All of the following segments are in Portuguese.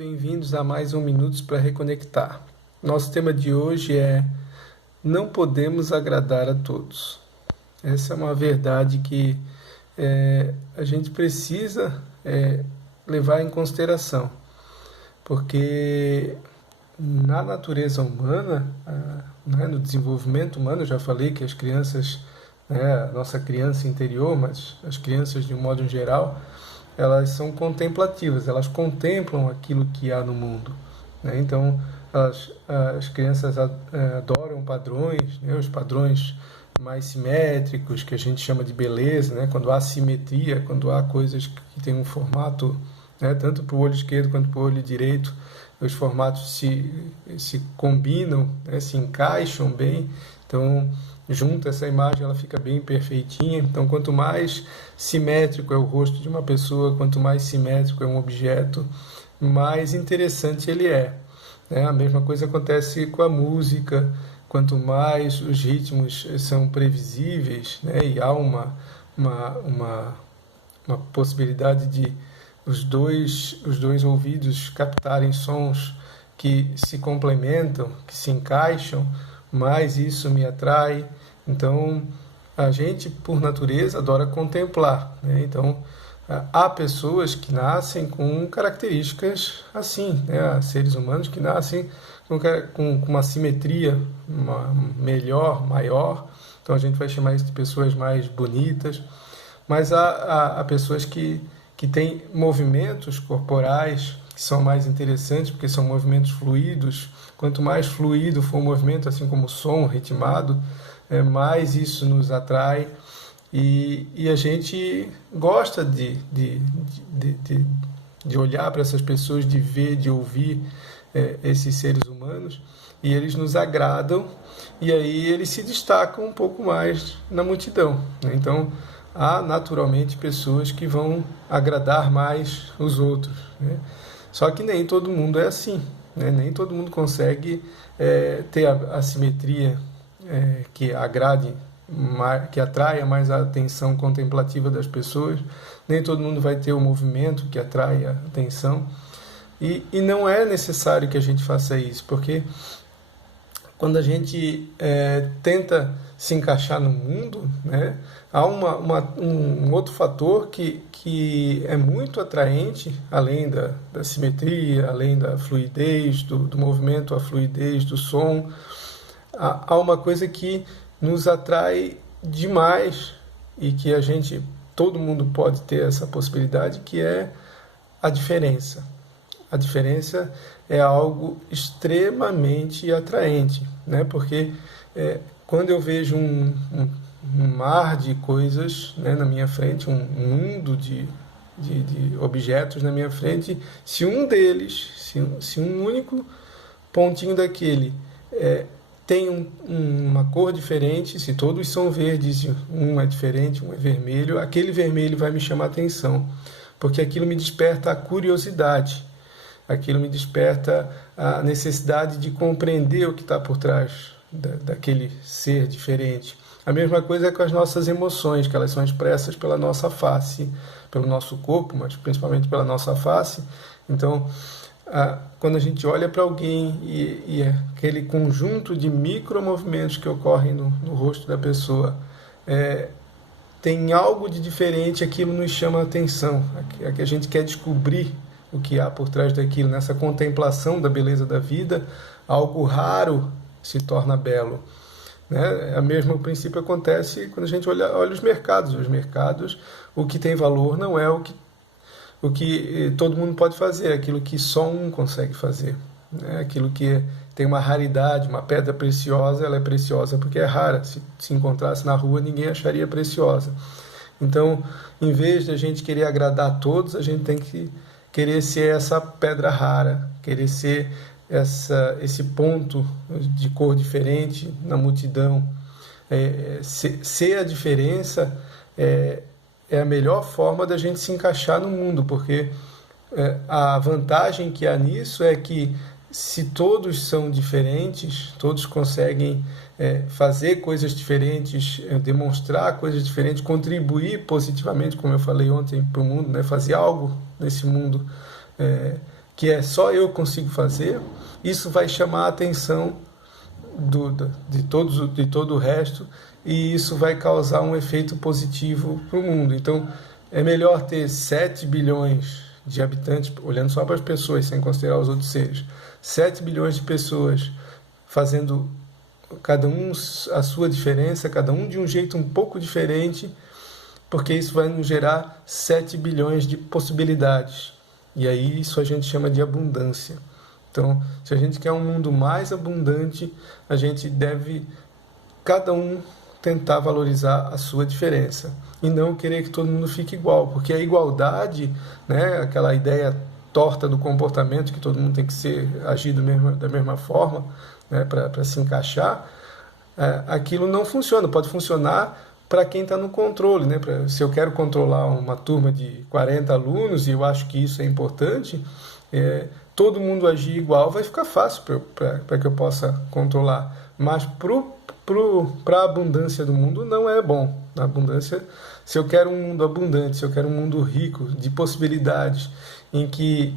Bem-vindos a mais um Minutos para Reconectar. Nosso tema de hoje é: não podemos agradar a todos. Essa é uma verdade que a gente precisa levar em consideração, porque na natureza humana, no desenvolvimento humano, eu já falei que as crianças, a nossa criança interior, mas as crianças de um modo geral, elas são contemplativas, elas contemplam aquilo que há no mundo, né? Então, as crianças adoram padrões, né? Os padrões mais simétricos, que a gente chama de beleza, né? Quando há simetria, quando há coisas que têm um formato, né? Tanto para o olho esquerdo quanto para o olho direito, os formatos se combinam, né? Se encaixam bem. Então, junto essa imagem, ela fica bem perfeitinha. Então, quanto mais simétrico é o rosto de uma pessoa, quanto mais simétrico é um objeto, mais interessante ele é, né? A mesma coisa acontece com a música. Quanto mais os ritmos são previsíveis, né? E há uma possibilidade de os dois ouvidos captarem sons que se complementam, que se encaixam, mais isso me atrai. Então, a gente, por natureza, adora contemplar, né? Então, há pessoas que nascem com características assim, né? Há seres humanos que nascem com uma simetria melhor, maior. Então, a gente vai chamar isso de pessoas mais bonitas. Mas há pessoas que têm movimentos corporais que são mais interessantes, porque são movimentos fluidos. Quanto mais fluido for o movimento, assim como o som ritmado, mais isso nos atrai, e a gente gosta de olhar para essas pessoas, de ver, de ouvir esses seres humanos, e eles nos agradam, e aí eles se destacam um pouco mais na multidão, né? Então, há naturalmente pessoas que vão agradar mais os outros, né? Só que nem todo mundo é assim, né? Nem todo mundo consegue ter a simetria que agrade, que atraia mais a atenção contemplativa das pessoas. Nem todo mundo vai ter o movimento que atrai a atenção. E não é necessário que a gente faça isso, porque quando a gente tenta se encaixar no mundo, né, há um outro fator que é muito atraente, além da simetria, além da fluidez do movimento, a fluidez do som. Há uma coisa que nos atrai demais e que todo mundo pode ter essa possibilidade, que é a diferença. A diferença é algo extremamente atraente, né? Porque quando eu vejo um mar de coisas, né, na minha frente, um mundo de objetos na minha frente, se um deles, se um único pontinho daquele tem uma cor diferente, se todos são verdes, um é diferente, um é vermelho, aquele vermelho vai me chamar a atenção, porque aquilo me desperta a curiosidade, aquilo me desperta a necessidade de compreender o que está por trás daquele ser diferente. A mesma coisa é com as nossas emoções, que elas são expressas pela nossa face, pelo nosso corpo, mas principalmente pela nossa face. Então, quando a gente olha para alguém e aquele conjunto de micromovimentos que ocorrem no rosto da pessoa tem algo de diferente, aquilo nos chama a atenção, que a gente quer descobrir o que há por trás daquilo. Nessa contemplação da beleza da vida, algo raro se torna belo, né? O mesmo princípio acontece quando a gente olha os mercados. Os mercados, o que tem valor não é o que todo mundo pode fazer, aquilo que só um consegue fazer, né? Aquilo que tem uma raridade, uma pedra preciosa, ela é preciosa porque é rara. Se encontrasse na rua, ninguém acharia preciosa. Então, em vez de a gente querer agradar a todos, a gente tem que querer ser essa pedra rara, querer ser esse ponto de cor diferente na multidão. Ser a diferença é a melhor forma da gente se encaixar no mundo, porque a vantagem que há nisso é que, se todos são diferentes, todos conseguem fazer coisas diferentes, demonstrar coisas diferentes, contribuir positivamente, como eu falei ontem, para o mundo, né? Fazer algo nesse mundo que é só eu consigo fazer, isso vai chamar a atenção de todo o resto, e isso vai causar um efeito positivo para o mundo. Então, é melhor ter 7 bilhões de habitantes, olhando só para as pessoas, sem considerar os outros seres, 7 bilhões de pessoas fazendo cada um a sua diferença, cada um de um jeito um pouco diferente, porque isso vai nos gerar 7 bilhões de possibilidades. E aí isso a gente chama de abundância. Então, se a gente quer um mundo mais abundante, a gente deve, cada um, tentar valorizar a sua diferença e não querer que todo mundo fique igual, porque a igualdade, né, aquela ideia torta do comportamento, que todo mundo tem que agir da mesma forma, né, para se encaixar, aquilo não funciona. Pode funcionar para quem está no controle, né? Se eu quero controlar uma turma de 40 alunos, e eu acho que isso é importante, todo mundo agir igual, vai ficar fácil para que eu possa controlar. Mas para a abundância do mundo não é bom. A abundância, se eu quero um mundo abundante, se eu quero um mundo rico de possibilidades, em que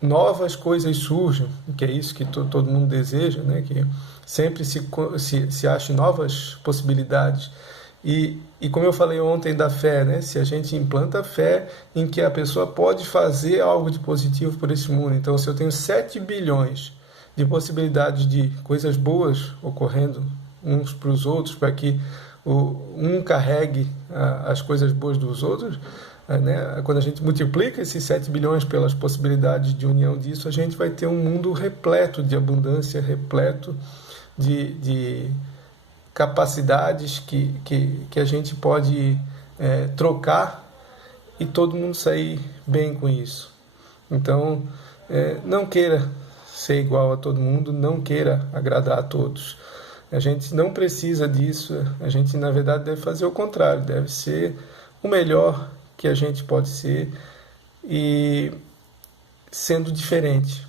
novas coisas surjam, que é isso que todo mundo deseja, né? Que sempre se ache novas possibilidades. E como eu falei ontem da fé, né? Se a gente implanta a fé em que a pessoa pode fazer algo de positivo por esse mundo. Então, se eu tenho 7 bilhões de possibilidades de coisas boas ocorrendo uns para os outros, para que um carregue as coisas boas dos outros, né? Quando a gente multiplica esses 7 bilhões pelas possibilidades de união disso, a gente vai ter um mundo repleto de abundância, repleto de capacidades que a gente pode trocar e todo mundo sair bem com isso. Então, não queira ser igual a todo mundo, não queira agradar a todos. A gente não precisa disso, a gente, na verdade, deve fazer o contrário, deve ser o melhor que a gente pode ser e sendo diferente.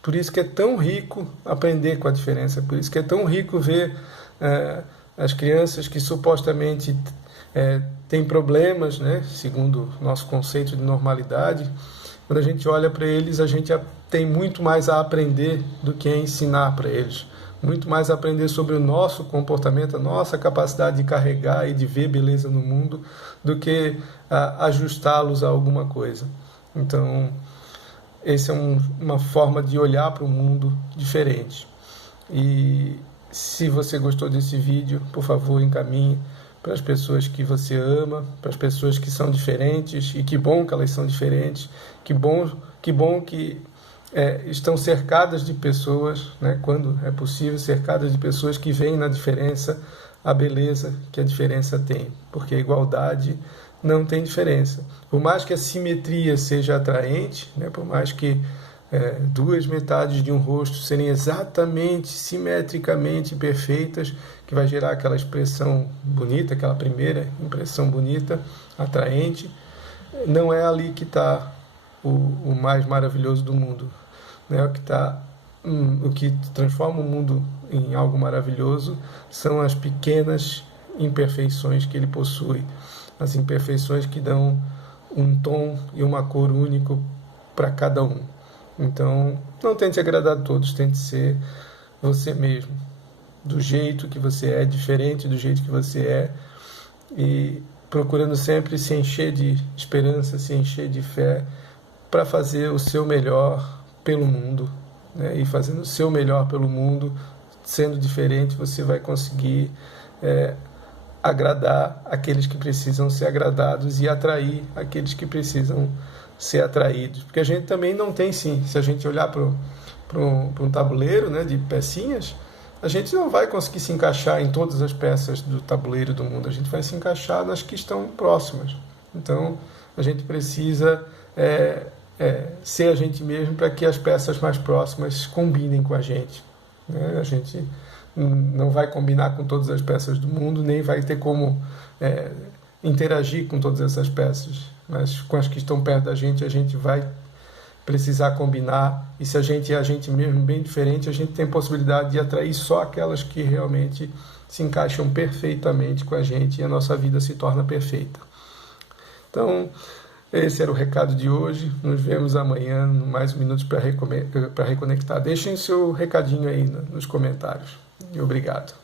Por isso que é tão rico aprender com a diferença, por isso que é tão rico ver as crianças que supostamente têm problemas, né, segundo o nosso conceito de normalidade. Quando a gente olha para eles, a gente tem muito mais a aprender do que a ensinar para eles. Muito mais a aprender sobre o nosso comportamento, a nossa capacidade de carregar e de ver beleza no mundo, do que ajustá-los a alguma coisa. Então, essa é uma forma de olhar para o mundo diferente. E se você gostou desse vídeo, por favor, encaminhe para as pessoas que você ama, para as pessoas que são diferentes, e que bom que elas são diferentes, que bom que estão cercadas de pessoas, né, quando é possível, cercadas de pessoas que veem na diferença a beleza que a diferença tem, porque a igualdade não tem diferença. Por mais que a simetria seja atraente, né, por mais que duas metades de um rosto serem exatamente, simetricamente perfeitas, que vai gerar aquela expressão bonita, aquela primeira impressão bonita, atraente, não é ali que está o mais maravilhoso do mundo. Né? O que transforma o mundo em algo maravilhoso são as pequenas imperfeições que ele possui, as imperfeições que dão um tom e uma cor único para cada um. Então, não tente agradar a todos, tente ser você mesmo, do jeito que você é, diferente do jeito que você é, e procurando sempre se encher de esperança, se encher de fé, para fazer o seu melhor pelo mundo, né? E fazendo o seu melhor pelo mundo, sendo diferente, você vai conseguir agradar aqueles que precisam ser agradados e atrair aqueles que precisam ser atraídos. Porque a gente também não tem, sim, se a gente olhar para um tabuleiro, né, de pecinhas, a gente não vai conseguir se encaixar em todas as peças do tabuleiro do mundo, a gente vai se encaixar nas que estão próximas. Então, a gente precisa ser a gente mesmo para que as peças mais próximas combinem com a gente. Né? A gente não vai combinar com todas as peças do mundo, nem vai ter como interagir com todas essas peças, mas com as que estão perto da gente, a gente vai precisar combinar, e se a gente é a gente mesmo bem diferente, a gente tem possibilidade de atrair só aquelas que realmente se encaixam perfeitamente com a gente, e a nossa vida se torna perfeita. Então, Esse era o recado de hoje. Nos vemos amanhã, mais minutos para reconectar. Deixem seu recadinho aí nos comentários. E obrigado.